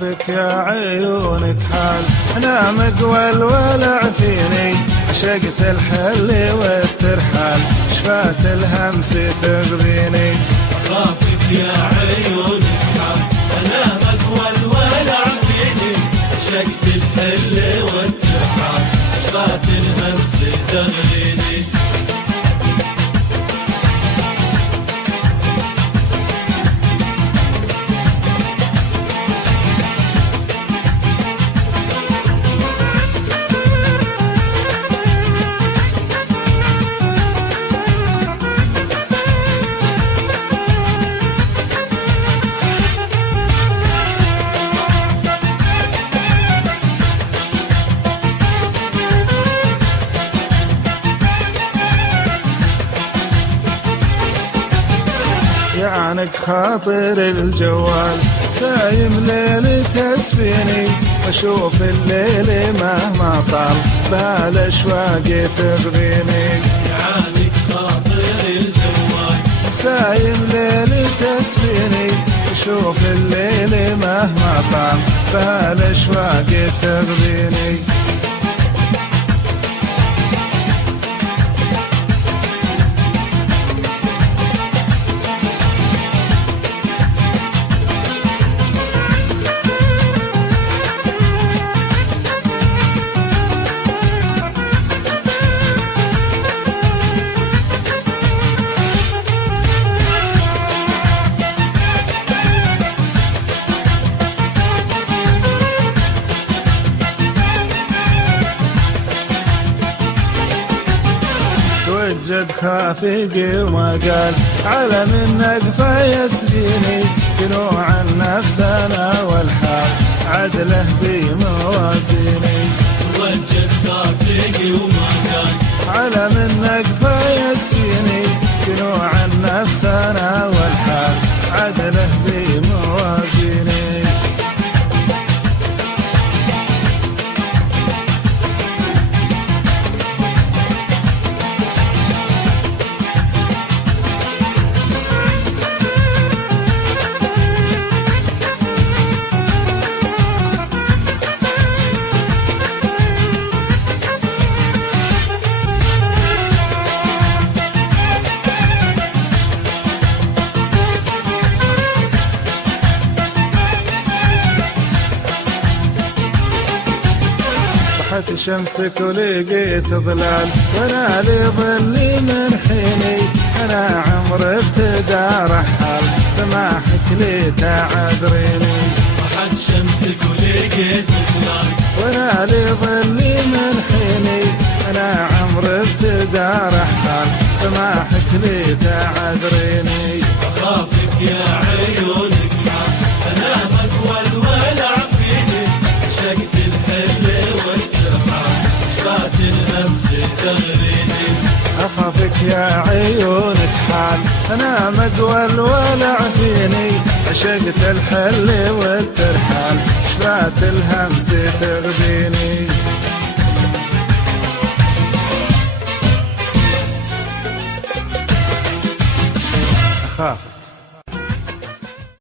اخافك يا عيونك حال، انا مقوى الولع فيني، عشقت الحل والترحال، شفات الهمس تغذيني. اخافك يا عيونك حال، انا مقوى الولع فيني، عشقت الحل والترحال، شفات الهمس تغذيني. يعنك خاطر الجوال، سايم ليل تسبيني، واشوف الليل مهما طال، بهالاشواق تغذيني. يعنك خاطر الجوال، سايم ليل تسبيني، واشوف الليل مهما طال، بهالاشواق تغذيني. توجد خافقي وما قال، على منك فيسقيني، جنوع النفس انا والحال، عدله بموازيني. توجد خافقي وما قال، على منك فيسقيني، جنوع النفس انا والحال، عدله بموازيني. طاحت شمسك ولقيت ظلال، وانا لي ظلي من حيني، انا عمري ابتدى رحال، سماحك لي تعذريني. طاحت شمسك ولقيت ظلال، وانا لي ظلي من حيني، انا عمري ابتدى رحال، سماحك لي تعذريني. اخافك يا عيونك حال، انا مقوى الولع فيني، عشقت الحل والترحال، شفات الهمس تغريني. اخافك يا عيونك حال، انا مقوى الولع فيني، عشقت الحل والترحال، شفات الهمس تغذيني. اخافك